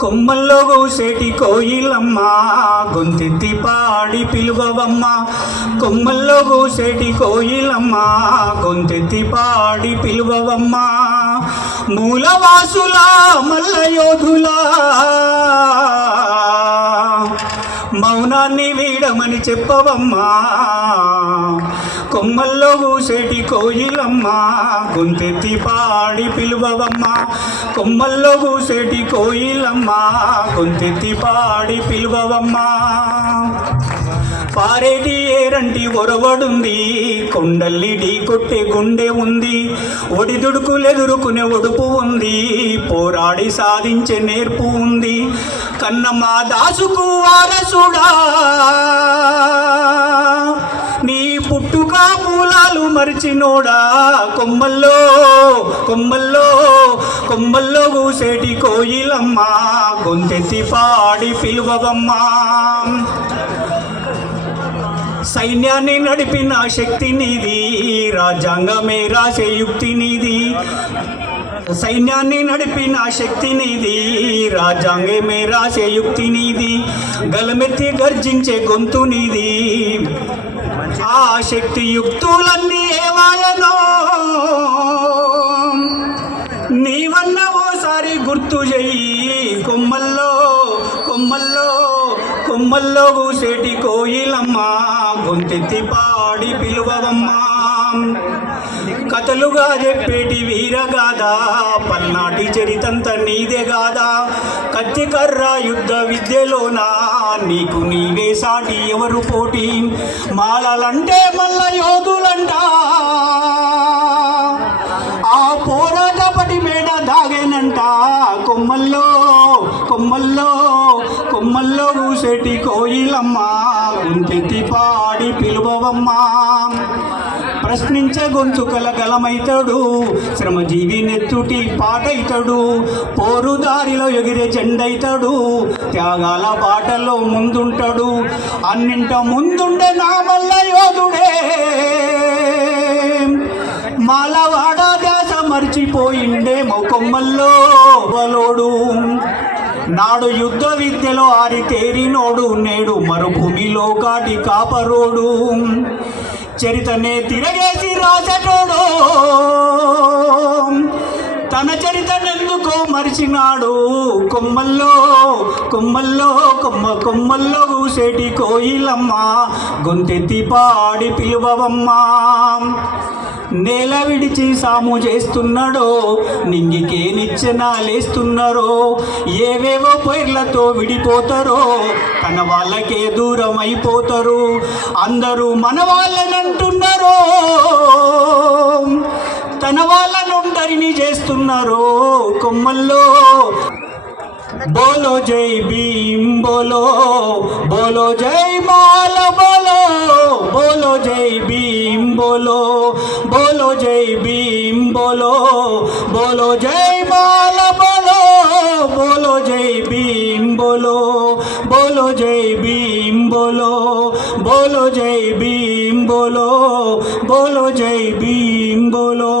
కొమ్మల్లో గోసేటి కోయిలమ్మ గొంతెత్తి పాడి పిలువవమ్మ. కొమ్మల్లో గోసేటి కోయిలమ్మ గొంతెత్తి పాడి పిలువవమ్మ. మూలవాసుల మల్ల యోధులా మౌనాన్ని వీడమని చెప్పవమ్మా. కొమ్మల్లో ఊసేటి కోయిలమ్మా. గొంతెత్తి పాడి పిలువవమ్మా. కొమ్మల్లో ఊసేటి కోయిలమ్మా. గొంతెత్తి పాడి పిలువవమ్మా. పారేటి ఏరంటి ఒరవడుంది? కొండల్లి ఢీ కొట్టే గుండె ఉంది. ఒడిదుడుకులెదురుకునే ఒడుపు ఉంది. పోరాడి సాధించే నేర్పు ఉంది. కన్నమ్మ దాసుకు వారసుడా. నీ పుట్టుక మూలాలు మరిచినోడా? కొమ్మల్లో కొమ్మల్లో కొమ్మల్లో కూసేటి కోయిలమ్మ. గొంతెత్తి పాడి పిలువవమ్మా. సైన్యాన్ని నడిపిన శక్తి నీది రాజ్యాంగమే రాసే యుక్తి నీది సైన్యాన్ని నడిపిన శక్తి నీది రాజ్యాంగమే రాసే యుక్తి నీది గలమెత్తి గర్జించే గొంతు నీది ఆ శక్తి యుక్తులన్నీ ఏమాయనో? నీవన్న ఓసారి గుర్తు చెయ్యి కొమ్మల్లో కొమ్మల్లో. కొమ్మల్లో కూసేటి కోయిలమ్మ గొంతెత్తి పాడి పిలువవమ్మా. కథలుగా చెప్పేటి వీరగాదా పల్నాటి చరితంత నీదే గాదా కత్తి కర్ర యుద్ధ విద్యలోనా నీకు నీవే సాటి ఎవరు పోటీ. మాలలంటే మల్ల యోధులంట కూసేటి కోయిలమ్మ గుంతెత్తి పాడి పిలువవమ్మా. ప్రశ్నించే గొంతుకల గలమైతడు శ్రమజీవి నెత్తుటి పాటైతడు పోరు దారిలో ఎగిరే జెండైతడు త్యాగాల బాటలో ముందుంటాడు అన్నింట ముందుండే నా మల్ల యోధుడే. మాలవాడ దాస మరిచిపోయిండే మొకొమ్మల్లో వలోడు. నాడు యుద్ధ విద్యలో ఆరి తేరినోడు నేడు మరుభూమిలో కాటి కాపరోడు. చరితనే తిరగేసి రాసటోడు తన చరితనెందుకో మరిచినాడు. కొమ్మల్లో కొమ్మల్లో కొమ్మ కొమ్మల్లో ఊసేటి కోయిలమ్మ. గొంతెత్తి పాడి పిలువవమ్మా. నేల విడిచి సాము చేస్తున్నాడో నింగికే నిచ్చెనాలేస్తున్నారో ఏవేవో పేర్లతో విడిపోతారో తన వాళ్ళకే దూరం అయిపోతారు అందరూ మన వాళ్ళనంటున్నారో తన వాళ్ళనుందరిని చేస్తున్నారో కొమ్మల్లో. బోలో జై భీం బోలో బోలో జై మా బోలో జై భీమ్ బోలో బోలో జై భీమ్ బోలో బోలో జై మాల బోలో బోలో జై భీమ్ బోలో బోలో జై భీమ్ బోలో బోలో జై భీమ్ బోలో బోలో జై భీమ్ బోలో